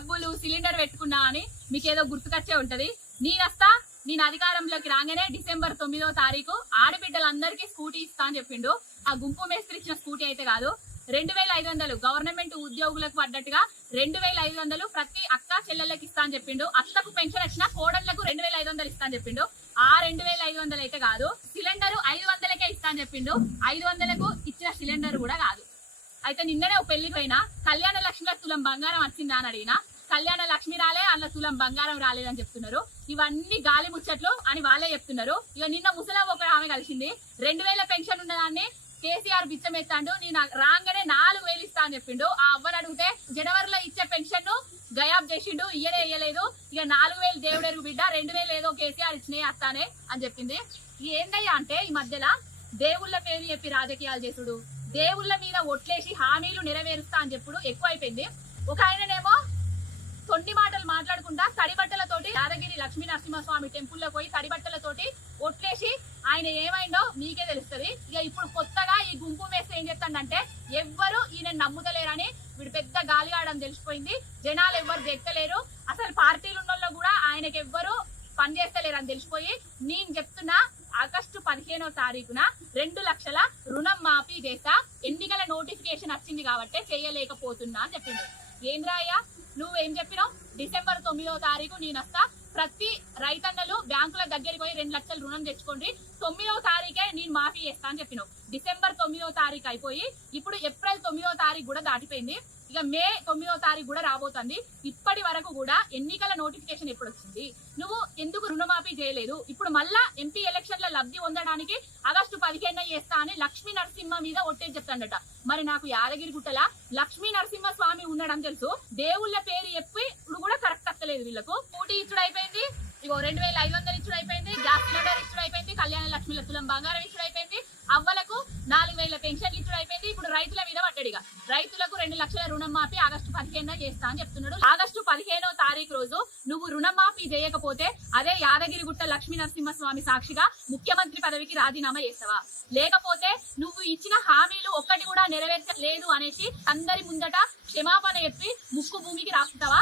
డబ్బులు సిలిండర్ పెట్టుకున్నా అని మీకేదో గుర్తుకొచ్చే ఉంటది. నేను అధికారంలోకి రాగానే డిసెంబర్ 9వ తారీఖు ఆడబిడ్డలందరికీ స్కూటీ ఇస్తా అని చెప్పిండు. ఆ గుంపు మేస్త్రి ఇచ్చిన స్కూటీ అయితే కాదు, 2500 గవర్నమెంట్ ఉద్యోగులకు పడ్డట్టుగా 2500 ప్రతి అక్క చెల్లెళ్ళకి ఇస్తా అని చెప్పిండు. అత్తకు పెన్షన్ వచ్చిన కోడళ్లకు 2500 ఇస్తా అని చెప్పిండు. ఆ 2500 అయితే కాదు, సిలిండర్ 500కే ఇస్తా అని చెప్పిండు. 500కు ఇచ్చిన సిలిండర్ కూడా కాదు. అయితే నిన్ననే ఒక పెళ్లి పోయినా కళ్యాణ లక్ష్మిలో తులం బంగారం వచ్చిందా అని అడిగినా, కళ్యాణ లక్ష్మి రాలే, అన్న తులం బంగారం రాలేదని చెప్తున్నారు. ఇవన్నీ గాలి ముచ్చట్లు అని వాళ్ళే చెప్తున్నారు. ఇక నిన్న ముసలమ్మ ఒక ఆమె కలిసింది, 2000 పెన్షన్ ఉన్నదాన్ని కేసీఆర్ బిచ్చమెత్తాడు, నేను రాగానే 4000 ఇస్తా అని చెప్పిండు. ఆ అవ్వని అడిగితే జనవరిలో ఇచ్చే పెన్షన్ ను గయాబ్ చేసిండు, ఇయ్యలేదు. ఇక 4000 దేవుడెరుగు బిడ్డ, 2000 ఏదో కేసీఆర్ ఇచ్చినాయి అత్తానే అని చెప్పింది. ఏందయ్యా అంటే ఈ మధ్యలో దేవుళ్ళ పేరు చెప్పి రాజకీయాలు చేసుడు, దేవుళ్ళ మీద ఒట్లేసి హామీలు నెరవేరుస్తా అని చెప్పుడు ఎక్కువైపోయింది. ఒక ఆయననేమో తొండి మాటలు మాట్లాడుకుంటా తడిబట్టలతోటి యాదగిరి లక్ష్మీ నరసింహస్వామి టెంపుల్లో పోయి తడిబట్టలతోటి ఒట్లేసి ఆయన ఏమైందో మీకే తెలుస్తుంది. ఇక ఇప్పుడు కొత్తగా ఈ గుంపు మేస్తే ఏం చెప్తాడంటే ఎవ్వరు ఈయన నమ్ముతలేరని, వీడు పెద్ద గాలిగాడని తెలిసిపోయింది. జనాలు ఎవ్వరు జెత్తలేరు, అసలు పార్టీలు ఉన్న కూడా ఆయనకి ఎవ్వరు పనిచేస్తలేరని తెలిసిపోయి నేను చెప్తున్నా ఆగస్టు 15వ తారీఖున 2 లక్షల రుణం మాఫీ చేస్తా, ఎన్నికల నోటిఫికేషన్ వచ్చింది కాబట్టి చేయలేకపోతున్నా అని చెప్పిండు. ఏం రాయ్యా నువ్వేం చెప్పినావు? డిసెంబర్ 9వ తారీఖు నేను వస్తా, ప్రతి రైతన్నలు బ్యాంకుల దగ్గరికి పోయి 2 లక్షలు రుణం తెచ్చుకోండి, 9వ తారీఖే నేను మాఫీ చేస్తా అని చెప్పినావు. డిసెంబర్ 9వ తారీఖు అయిపోయి ఇప్పుడు ఏప్రిల్ 9వ తారీఖు కూడా దాటిపోయింది. ఇక మే 9వ తారీఖు కూడా రాబోతుంది. ఇప్పటి వరకు కూడా ఎన్నికల నోటిఫికేషన్ ఎప్పుడు వచ్చింది? నువ్వు ఎందుకు రుణమాఫీ చేయలేదు? ఇప్పుడు మళ్ళా ఎంపీ ఎలక్షన్ల లబ్ధి పొందడానికి ఆగస్టు 15న చేస్తా అని లక్ష్మీ నరసింహ మీద ఒట్టేసి చెప్తాడట. మరి నాకు యాదగిరి గుట్టల లక్ష్మీ నరసింహ స్వామి ఉన్నాడని తెలుసు, దేవుళ్ళ పేరు చెప్పి ఇప్పుడు కూడా కరెక్ట్ అక్కలేదు. వీళ్ళకు స్కూటీ ఇచ్చుడు అయిపోయింది, ఇగో 2500 ఇచ్చుడు అయిపోయింది, గ్యాస్ సిలిండర్ ఇచ్చుడు అయిపోయింది, కళ్యాణ లక్ష్మిల తులం బంగారం ఇచ్చుడు అయిపోయింది, అవ్వలకు 4000 పెన్షన్ ఇచ్చుడు అయిపోయింది. ఇప్పుడు రైతుల మీద పట్టడిగా రైతులకు 2 లక్షల రుణం మాఫీ ఆగస్టు 15న చేస్తా అని చెప్తున్నాడు. ఆగస్టు 15వ తారీఖు రోజు నువ్వు రుణం మాఫీ చేయకపోతే అదే యాదగిరిగుట్ట లక్ష్మీ నరసింహస్వామి సాక్షిగా ముఖ్యమంత్రి పదవికి రాజీనామా చేస్తావా? లేకపోతే నువ్వు ఇచ్చిన హామీలు ఒక్కటి కూడా నెరవేర్చలేదు అనేసి అందరి ముందట క్షమాపణ చెప్పి ముక్కు భూమికి రాస్తావా?